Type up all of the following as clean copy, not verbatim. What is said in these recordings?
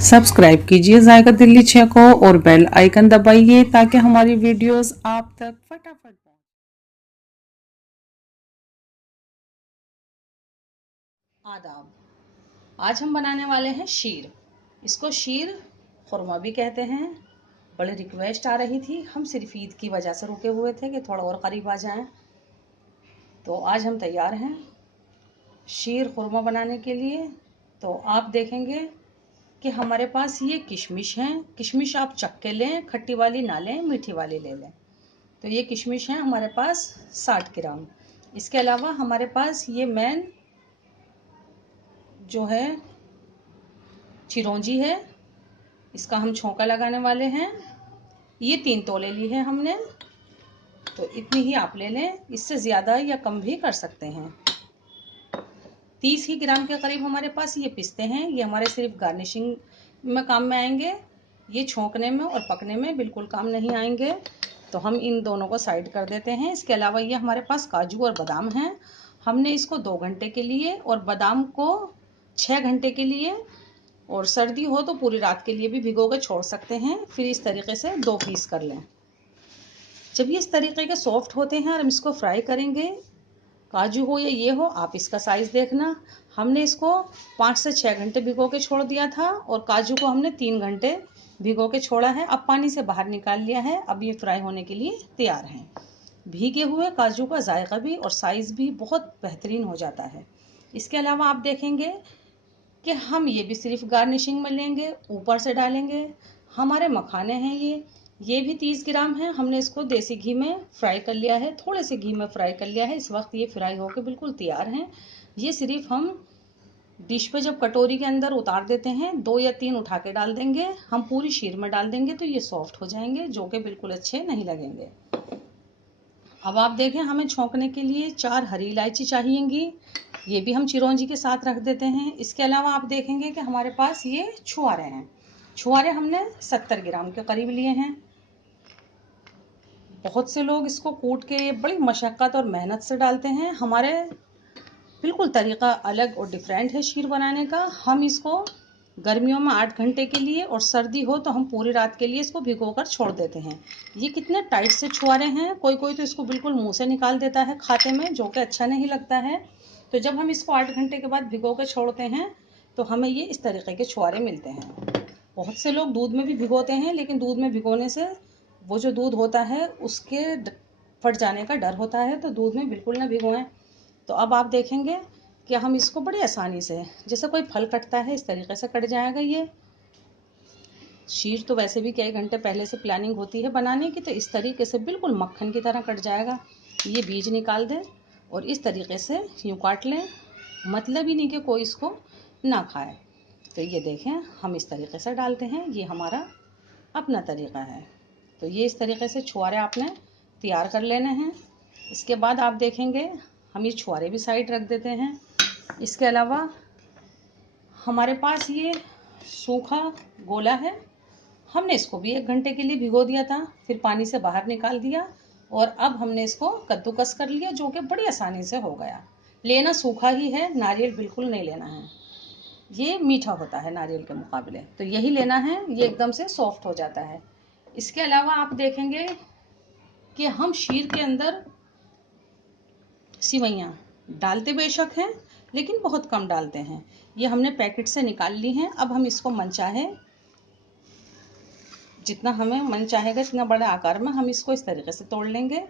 Subscribe कीजिए जायका दिल्ली 6 को और बेल आइकन दबाइए ताकि हमारी वीडियोस आप तक फटाफट पहुंचे। आदाब। आज हम बनाने वाले हैं शीर। इसको शीर खुरमा भी कहते हैं। बड़ी रिक्वेस्ट आ रही थी, हम सिर्फ ईद की वजह से रुके हुए थे कि थोड़ा और करीब आ जाएं। तो आज हम तैयार हैं शीर खुरमा बनाने के लिए। तो आप देखेंगे कि हमारे पास ये किशमिश हैं। किशमिश आप चक्के लें, खट्टी वाली ना लें, मीठी वाली ले लें। तो ये किशमिश हैं हमारे पास 60 ग्राम। इसके अलावा हमारे पास ये मेन जो है चिरौंजी है, इसका हम छौंका लगाने वाले हैं। ये 3 तोले ली है हमने, तो इतनी ही आप ले लें, इससे ज़्यादा या कम भी कर सकते हैं। 30 ही ग्राम के करीब हमारे पास ये पिस्ते हैं। ये हमारे सिर्फ गार्निशिंग में काम में आएंगे, ये छोंकने में और पकने में बिल्कुल काम नहीं आएंगे। तो हम इन दोनों को साइड कर देते हैं। इसके अलावा ये हमारे पास काजू और बादाम हैं। हमने इसको 2 घंटे के लिए और बादाम को 6 घंटे के लिए, और सर्दी हो तो पूरी रात के लिए भी भिगो के छोड़ सकते हैं। फिर इस तरीके से 2 पीस कर लें। जब ये इस तरीके के सॉफ्ट होते हैं और हम इसको फ्राई करेंगे, काजू हो या ये हो, आप इसका साइज़ देखना। हमने इसको 5 से 6 घंटे भिगो के छोड़ दिया था और काजू को हमने 3 घंटे भिगो के छोड़ा है। अब पानी से बाहर निकाल लिया है। अब ये फ्राई होने के लिए तैयार हैं। भीगे हुए काजू का जायका भी और साइज़ भी बहुत बेहतरीन हो जाता है। इसके अलावा आप देखेंगे कि हम ये भी सिर्फ गार्निशिंग में लेंगे, ऊपर से डालेंगे। हमारे मखाने हैं ये भी 30 ग्राम है। हमने इसको देसी घी में फ्राई कर लिया है, थोड़े से घी में फ्राई कर लिया है। इस वक्त ये फ्राई होकर बिल्कुल तैयार हैं। ये सिर्फ हम डिश पे जब कटोरी के अंदर उतार देते हैं, 2 या 3 उठा के डाल देंगे। हम पूरी शीर में डाल देंगे तो ये सॉफ्ट हो जाएंगे, जो कि बिल्कुल अच्छे नहीं लगेंगे। अब आप देखें, हमें छोंकने के लिए 4 हरी इलायची चाहिएंगी। ये भी हम चिरौंजी के साथ रख देते हैं। इसके अलावा आप देखेंगे कि हमारे पास ये छुआरे हैं। छुआरे हमने 70 ग्राम के करीब लिए हैं। बहुत से लोग इसको कूट के बड़ी मशक्क़त और मेहनत से डालते हैं। हमारे बिल्कुल तरीका अलग और डिफरेंट है शीर बनाने का। हम इसको गर्मियों में 8 घंटे के लिए और सर्दी हो तो हम पूरी रात के लिए इसको भिगोकर छोड़ देते हैं। ये कितने टाइट से छुआरे हैं, कोई कोई तो इसको बिल्कुल मुंह से निकाल देता है खाते में, जो कि अच्छा नहीं लगता है। तो जब हम इसको 8 घंटे के बाद भिगो कर छोड़ते हैं तो हमें ये इस तरीके के छुआरे मिलते हैं। बहुत से लोग दूध में भी भिगोते हैं, लेकिन दूध में भिगोने से वो जो दूध होता है उसके फट जाने का डर होता है, तो दूध में बिल्कुल ना भिगोएं। तो अब आप देखेंगे कि हम इसको बड़ी आसानी से, जैसे कोई फल कटता है, इस तरीके से कट जाएगा। ये शीर तो वैसे भी कई घंटे पहले से प्लानिंग होती है बनाने की, तो इस तरीके से बिल्कुल मक्खन की तरह कट जाएगा। ये बीज निकाल दें और इस तरीके से यूँ काट लें, मतलब ही नहीं कि कोई इसको ना खाए। तो ये देखें, हम इस तरीके से डालते हैं, ये हमारा अपना तरीका है। तो ये इस तरीके से छुआरे आपने तैयार कर लेने हैं। इसके बाद आप देखेंगे हम ये छुआरे भी साइड रख देते हैं। इसके अलावा हमारे पास ये सूखा गोला है। हमने इसको भी 1 घंटे के लिए भिगो दिया था, फिर पानी से बाहर निकाल दिया और अब हमने इसको कद्दूकस कर लिया, जो कि बड़ी आसानी से हो गया। लेना सूखा ही है, नारियल बिल्कुल नहीं लेना है। ये मीठा होता है नारियल के मुकाबले, तो यही लेना है, ये एकदम से सॉफ्ट हो जाता है। इसके अलावा आप देखेंगे कि हम शीर के अंदर सिवैयाँ डालते बेशक हैं, लेकिन बहुत कम डालते हैं। ये हमने पैकेट से निकाल ली हैं। अब हम इसको मन चाहे, जितना हमें मन चाहेगा इतना बड़े आकार में हम इसको इस तरीके से तोड़ लेंगे।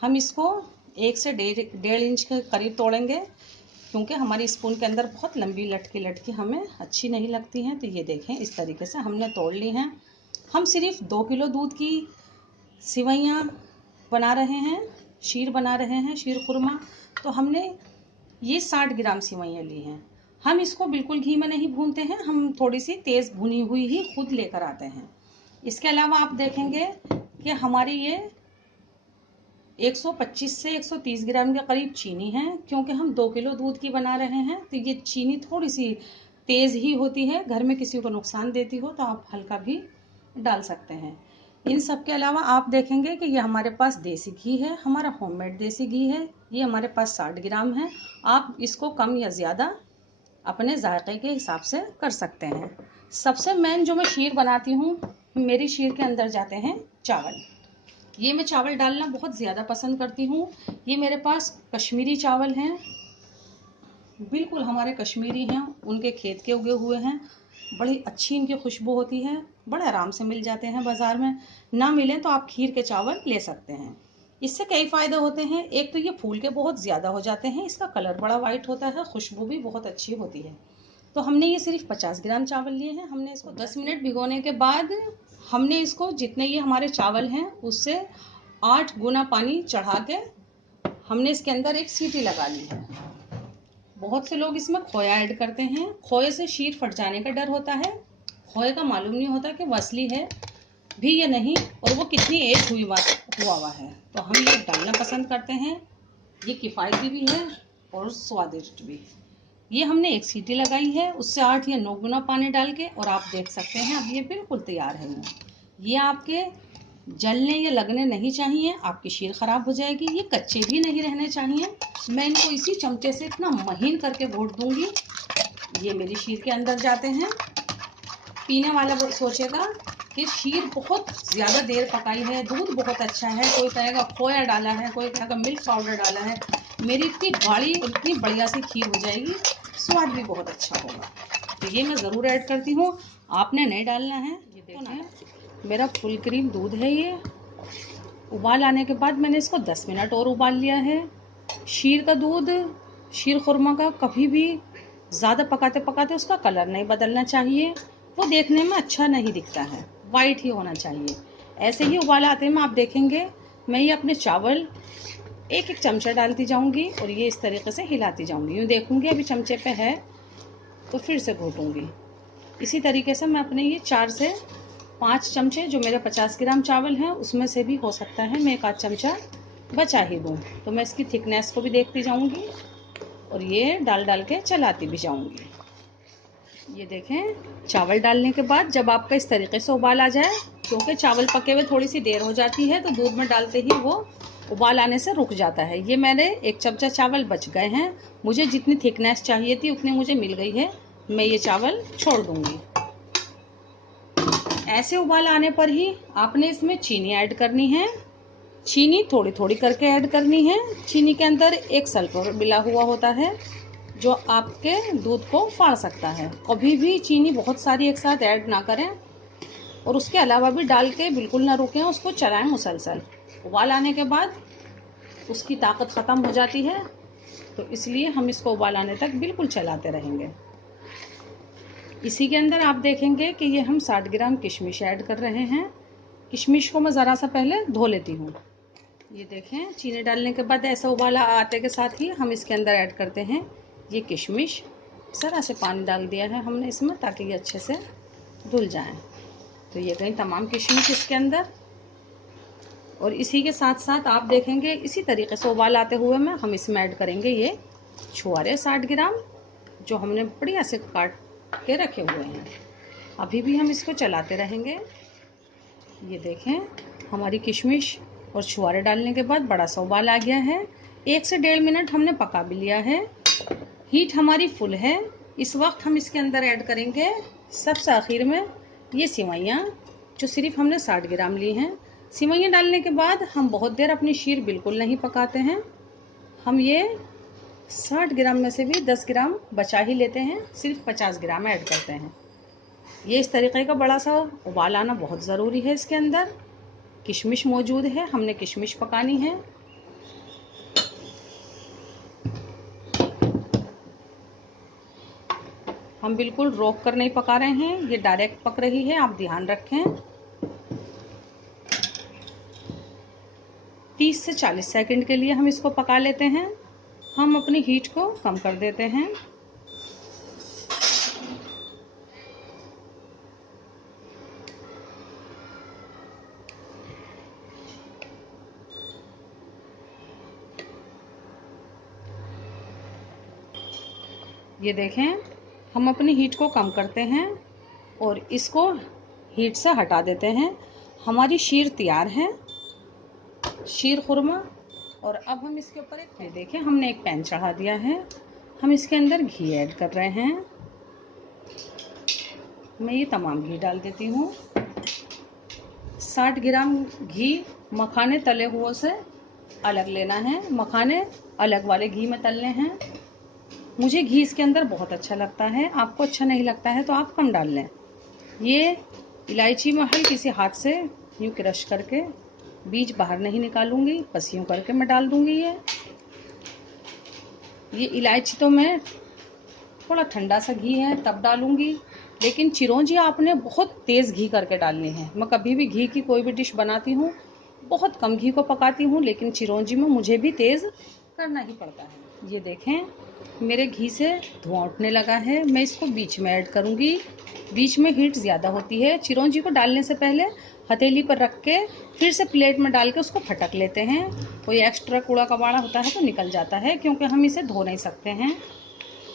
हम इसको 1 से 1.5 इंच के करीब तोड़ेंगे, क्योंकि हमारी स्पून के अंदर बहुत लंबी लटकी लटकी हमें अच्छी नहीं लगती हैं। तो ये देखें, इस तरीके से हमने तोड़ ली हैं। हम सिर्फ 2 किलो दूध की सिवैयाँ बना रहे हैं, शीर बना रहे हैं, शीर खुरमा। तो हमने ये 60 ग्राम सिवैयाँ ली हैं। हम इसको बिल्कुल घी में नहीं भूनते हैं, हम थोड़ी सी तेज़ भुनी हुई ही खुद लेकर आते हैं। इसके अलावा आप देखेंगे कि हमारी ये 125 से 130 ग्राम के करीब चीनी है। क्योंकि हम 2 किलो दूध की बना रहे हैं, तो ये चीनी थोड़ी सी तेज़ ही होती है। घर में किसी को नुकसान देती हो तो आप हल्का भी डाल सकते हैं। इन सब के अलावा आप देखेंगे कि ये हमारे पास देसी घी है, हमारा होममेड देसी घी है। ये हमारे पास 60 ग्राम है। आप इसको कम या ज़्यादा अपने जायके के हिसाब से कर सकते हैं। सबसे मेन जो मैं शीर बनाती हूँ, मेरी शीर के अंदर जाते हैं चावल। ये मैं चावल डालना बहुत ज़्यादा पसंद करती हूँ। ये मेरे पास कश्मीरी चावल हैं, बिल्कुल हमारे कश्मीरी हैं, उनके खेत के उगे हुए हैं। बड़ी अच्छी इनकी खुशबू होती है, बड़े आराम से मिल जाते हैं बाज़ार में। ना मिलें तो आप खीर के चावल ले सकते हैं। इससे कई फ़ायदे होते हैं। एक तो ये फूल के बहुत ज़्यादा हो जाते हैं, इसका कलर बड़ा वाइट होता है, खुशबू भी बहुत अच्छी होती है। तो हमने ये सिर्फ 50 ग्राम चावल लिए हैं। हमने इसको 10 मिनट भिगोने के बाद हमने इसको, जितने ये हमारे चावल हैं उससे 8 गुना पानी चढ़ा के हमने इसके अंदर एक सीटी लगा ली है। बहुत से लोग इसमें खोया ऐड करते हैं। खोए से शीर फट जाने का डर होता है। खोए का मालूम नहीं होता कि वो असली है भी या नहीं, और वो कितनी एज हुआ हुआ है। तो हम ये डालना पसंद करते हैं। ये किफ़ायती भी है और स्वादिष्ट भी। ये हमने एक सीटी लगाई है, उससे 8 या 9 गुना पानी डाल के, और आप देख सकते हैं अब ये बिल्कुल तैयार है। ये आपके जलने या लगने नहीं चाहिए, आपकी शीर खराब हो जाएगी। ये कच्चे भी नहीं रहने चाहिए। मैं इनको इसी चमचे से इतना महीन करके घोट दूंगी। ये मेरी शीर के अंदर जाते हैं। पीने वाला सोचेगा कि शीर बहुत ज़्यादा देर पकाई है, दूध बहुत अच्छा है, कोई कहेगा खोया डाला है, कोई कहेगा मिल्क पाउडर डाला है। मेरी इतनी गाढ़ी और इतनी बढ़िया सी खीर हो जाएगी, स्वाद भी बहुत अच्छा होगा। तो ये मैं ज़रूर ऐड करती हूँ, आपने नहीं डालना है। ये देखें मेरा फुल क्रीम दूध है। ये उबाल आने के बाद मैंने इसको 10 मिनट और उबाल लिया है। शीर का दूध, शीर खुरमा का कभी भी ज़्यादा पकाते पकाते उसका कलर नहीं बदलना चाहिए, वो देखने में अच्छा नहीं दिखता है, वाइट ही होना चाहिए। ऐसे ही उबाल आते में आप देखेंगे मैं ये अपने चावल एक एक चमचा डालती जाऊंगी और ये इस तरीके से हिलाती जाऊंगी। यूँ देखूंगी अभी चमचे पे है तो फिर से घोटूंगी। इसी तरीके से मैं अपने ये 4 से 5 चमचे, जो मेरे 50 ग्राम चावल हैं उसमें से भी हो सकता है मैं 1 आध चमचा बचा ही दूँ। तो मैं इसकी थिकनेस को भी देखती जाऊंगी और ये डाल के चलाती भी जाऊंगी। ये देखें चावल डालने के बाद जब आपका इस तरीके से उबाल आ जाए, क्योंकि चावल पके हुए थोड़ी सी देर हो जाती है तो दूध में डालते ही वो उबाल आने से रुक जाता है। ये मेरे 1 चमचा चावल बच गए हैं। मुझे जितनी थिकनेस चाहिए थी उतनी मुझे मिल गई है। मैं ये चावल छोड़ दूंगी। ऐसे उबाल आने पर ही आपने इसमें चीनी ऐड करनी है। चीनी थोड़ी थोड़ी करके ऐड करनी है। चीनी के अंदर एक सल्फर मिला हुआ होता है जो आपके दूध को फाड़ सकता है। कभी भी चीनी बहुत सारी एक साथ ऐड ना करें और उसके अलावा भी डाल के बिल्कुल ना रुकें, उसको चलाएं मुसलसल। उबाल आने के बाद उसकी ताकत ख़त्म हो जाती है, तो इसलिए हम इसको उबाल आने तक बिल्कुल चलाते रहेंगे। इसी के अंदर आप देखेंगे कि ये हम 60 ग्राम किशमिश ऐड कर रहे हैं। किशमिश को मैं ज़रा सा पहले धो लेती हूँ। ये देखें चीनी डालने के बाद ऐसा उबाला आते के साथ ही हम इसके अंदर ऐड करते हैं ये किशमिश। ज़रा से पानी डाल दिया है हमने इसमें ताकि ये अच्छे से धुल जाएं। तो ये गई तमाम किशमिश इसके अंदर। और इसी के साथ साथ आप देखेंगे इसी तरीके से उबाल आते हुए में हम इसमें ऐड करेंगे ये छुआरे 60 ग्राम जो हमने बढ़िया से काट के रखे हुए हैं। अभी भी हम इसको चलाते रहेंगे। ये देखें हमारी किशमिश और छुआरे डालने के बाद बड़ा सा उबाल आ गया है। 1 से 1.5 मिनट हमने पका भी लिया है। हीट हमारी फुल है। इस वक्त हम इसके अंदर ऐड करेंगे सबसे आखिर में ये सिवैयाँ जो सिर्फ हमने 60 ग्राम ली हैं। सिवैयाँ डालने के बाद हम बहुत देर अपनी शीर बिल्कुल नहीं पकाते हैं। हम ये 60 ग्राम में से भी 10 ग्राम बचा ही लेते हैं, सिर्फ 50 ग्राम ऐड करते हैं। ये इस तरीके का बड़ा सा उबाल आना बहुत ज़रूरी है। इसके अंदर किशमिश मौजूद है, हमने किशमिश पकानी है। हम बिल्कुल रोक कर नहीं पका रहे हैं, ये डायरेक्ट पक रही है, आप ध्यान रखें। 30 से 40 सेकंड के लिए हम इसको पका लेते हैं। हम अपनी हीट को कम कर देते हैं। ये देखें हम अपनी हीट को कम करते हैं और इसको हीट से हटा देते हैं। हमारी शीर तैयार है, शीर खुरमा। और अब हम इसके ऊपर ये देखें हमने एक पैन चढ़ा दिया है हम इसके अंदर घी ऐड कर रहे हैं। मैं ये तमाम घी डाल देती हूँ। 60 ग्राम घी मखाने तले हुए से अलग लेना है, मखाने अलग वाले घी में तलने हैं। मुझे घी इसके अंदर बहुत अच्छा लगता है, आपको अच्छा नहीं लगता है तो आप कम डाल लें। ये इलायची में हल्की सी हाथ से यूँ क्रश करके, बीज बाहर नहीं निकालूंगी, बस यूँ करके मैं डाल दूंगी। ये इलायची तो मैं थोड़ा ठंडा सा घी है तब डालूंगी, लेकिन चिरौंजी आपने बहुत तेज़ घी करके डालनी है। मैं कभी भी घी की कोई भी डिश बनाती हूँ बहुत कम घी को पकाती हूँ, लेकिन चिरौंजी में मुझे भी तेज़ करना ही पड़ता है। ये देखें मेरे घी से धुआं उठने लगा है। मैं इसको बीच में ऐड करूँगी, बीच में हीट ज़्यादा होती है। चिरौंजी को डालने से पहले हथेली पर रख के फिर से प्लेट में डाल के उसको फटक लेते हैं। कोई एक्स्ट्रा कूड़ा कबाड़ा होता है तो निकल जाता है, क्योंकि हम इसे धो नहीं सकते हैं,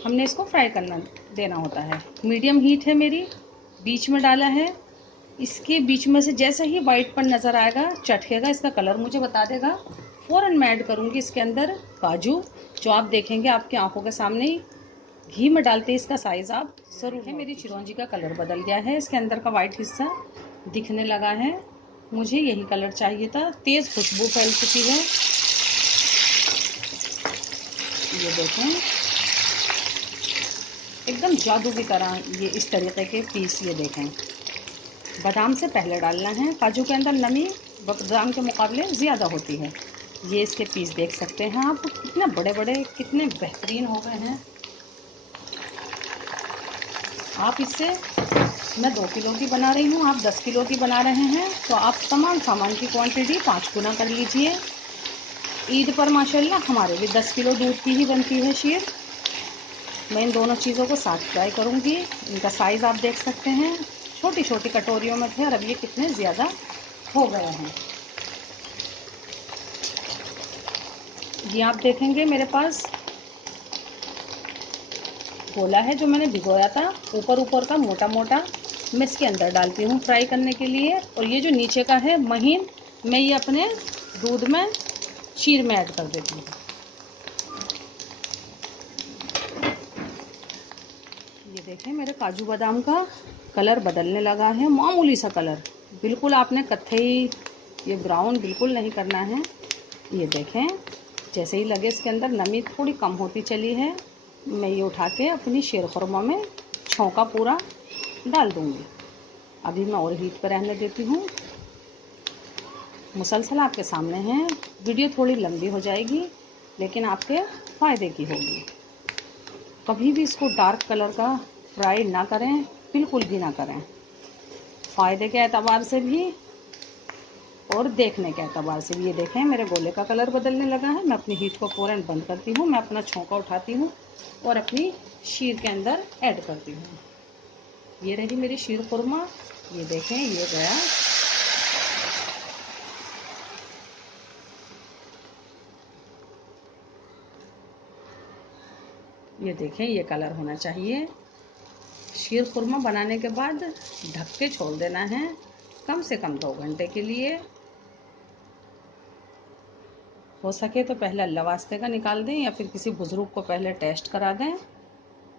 हमने इसको फ्राई करना देना होता है। मीडियम हीट है मेरी, बीच में डाला है। इसके बीच में से जैसे ही वाइटपन नज़र आएगा, चटकेगा, इसका कलर मुझे बता देगा, फ़ौरन मैं ऐड करूँगी इसके अंदर काजू, जो आप देखेंगे आपकी आंखों के सामने ही घी में डालते ही इसका साइज़ आप ज़रूर है। मेरी चिरौंजी का कलर बदल गया है, इसके अंदर का वाइट हिस्सा दिखने लगा है। मुझे यही कलर चाहिए था। तेज़ खुशबू फैल चुकी है, ये देखें एकदम जादू की तरह ये इस तरीके के पीस। ये देखें बादाम से पहले डालना है, काजू के अंदर नमी बादाम के मुकाबले ज़्यादा होती है। ये इसके पीस देख सकते हैं आप, कितने बड़े बड़े, कितने बेहतरीन हो गए हैं। आप इससे, मैं 2 किलो की बना रही हूँ, आप 10 किलो की बना रहे हैं तो आप तमाम सामान की क्वांटिटी 5 गुना कर लीजिए। ईद पर माशाल्लाह हमारे भी 10 किलो दूध की ही बनती है शीर। मैं इन दोनों चीज़ों को साथ फ्राई करूँगी। इनका साइज़ आप देख सकते हैं, छोटी छोटी कटोरियों में थे और अब ये कितने ज़्यादा हो गए हैं। ये आप देखेंगे मेरे पास गोला है जो मैंने भिगोया था, ऊपर ऊपर का मोटा मोटा मैं इसके अंदर डालती हूँ फ्राई करने के लिए, और ये जो नीचे का है महीन, मैं ये अपने दूध में शीर में ऐड कर देती हूँ। ये देखें मेरे काजू बादाम का कलर बदलने लगा है, मामूली सा कलर, बिल्कुल आपने कत्थई ये ब्राउन बिल्कुल नहीं करना है। ये देखें जैसे ही लगे इसके अंदर नमी थोड़ी कम होती चली है, मैं ये उठा के अपनी शीर खुरमा में छौंका पूरा डाल दूँगी। अभी मैं और हीट पर रहने देती हूँ। मुसलसल आपके सामने हैं, वीडियो थोड़ी लंबी हो जाएगी लेकिन आपके फ़ायदे की होगी। कभी भी इसको डार्क कलर का फ्राई ना करें, बिल्कुल भी ना करें, फ़ायदे के एतबार से भी और देखने के एतबार से भी। ये देखें मेरे गोले का कलर बदलने लगा है। मैं अपनी हीट को फ़ौरन बंद करती हूँ, मैं अपना छौंका उठाती हूँ और अपनी शीर के अंदर ऐड करती हूँ। ये रही मेरी शीर खुरमा। ये देखें ये गया, ये देखें ये कलर होना चाहिए। शीर खुरमा बनाने के बाद ढक के छोड़ देना है कम से कम 2 घंटे के लिए। हो सके तो पहले अल्लाह वास्ते का निकाल दें या फिर किसी बुज़ुर्ग को पहले टेस्ट करा दें,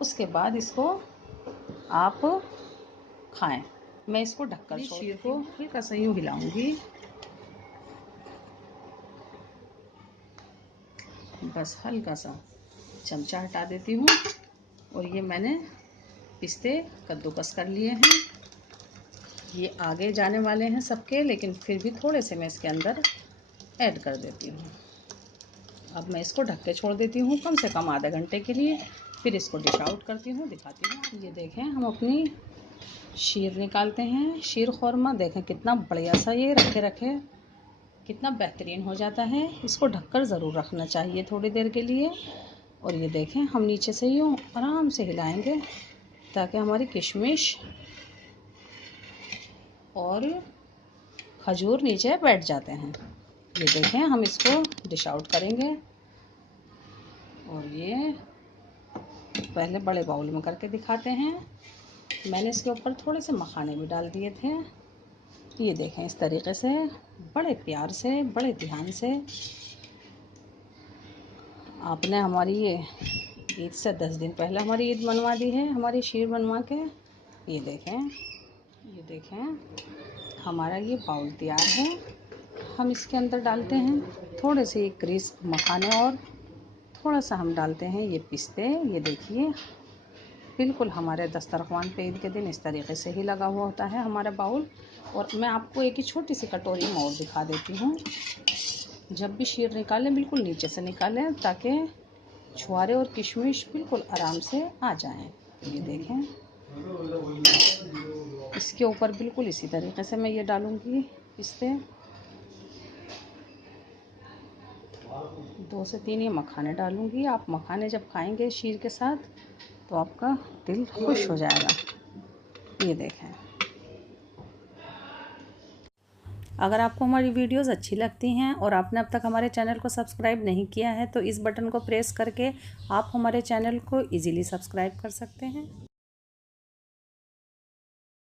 उसके बाद इसको आप खाएं। मैं इसको ढककर शीर को हल्का सा यूँ हिलाऊंगी, बस हल्का सा चमचा हटा देती हूँ, और ये मैंने पिस्ते कद्दूकस कर लिए हैं। ये आगे जाने वाले हैं सबके, लेकिन फिर भी थोड़े से मैं इसके अंदर ऐड कर देती हूँ। अब मैं इसको ढक के छोड़ देती हूँ कम से कम आधे घंटे के लिए, फिर इसको डिश आउट करती हूँ, दिखाती हूँ। ये देखें हम अपनी शीर निकालते हैं, शीर खुरमा देखें कितना बढ़िया सा ये रखे रखे कितना बेहतरीन हो जाता है। इसको ढककर ज़रूर रखना चाहिए थोड़ी देर के लिए। और ये देखें हम नीचे से यूँ आराम से हिलाएंगे ताकि हमारी किशमिश और खजूर नीचे बैठ जाते हैं। ये देखें हम इसको डिश आउट करेंगे, और ये पहले बड़े बाउल में करके दिखाते हैं। मैंने इसके ऊपर थोड़े से मखाने भी डाल दिए थे। ये देखें इस तरीके से बड़े प्यार से बड़े ध्यान से आपने हमारी ये ईद से 10 दिन पहले हमारी ईद बनवा दी है, हमारी शीर बनवा के। ये देखें हमारा ये बाउल तैयार है। हम इसके अंदर डालते हैं थोड़े से क्रिस्प मखाने और थोड़ा सा हम डालते हैं ये पिस्ते। ये देखिए बिल्कुल हमारे दस्तरखान पे ईद के दिन इस तरीके से ही लगा हुआ होता है हमारा बाउल। और मैं आपको एक ही छोटी सी कटोरी में और दिखा देती हूँ। जब भी शीर निकालें बिल्कुल नीचे से निकालें ताकि छुआरे और किशमिश बिल्कुल आराम से आ जाएं। ये देखें इसके ऊपर बिल्कुल इसी तरीके से मैं ये डालूँगी पिस्ते। 2 से 3 ये मखाने डालूँगी। आप मखाने जब खाएंगे शीर के साथ तो आपका दिल खुश हो जाएगा। ये देखें। अगर आपको हमारी वीडियोस अच्छी लगती हैं और आपने अब तक हमारे चैनल को सब्सक्राइब नहीं किया है तो इस बटन को प्रेस करके आप हमारे चैनल को इजीली सब्सक्राइब कर सकते हैं।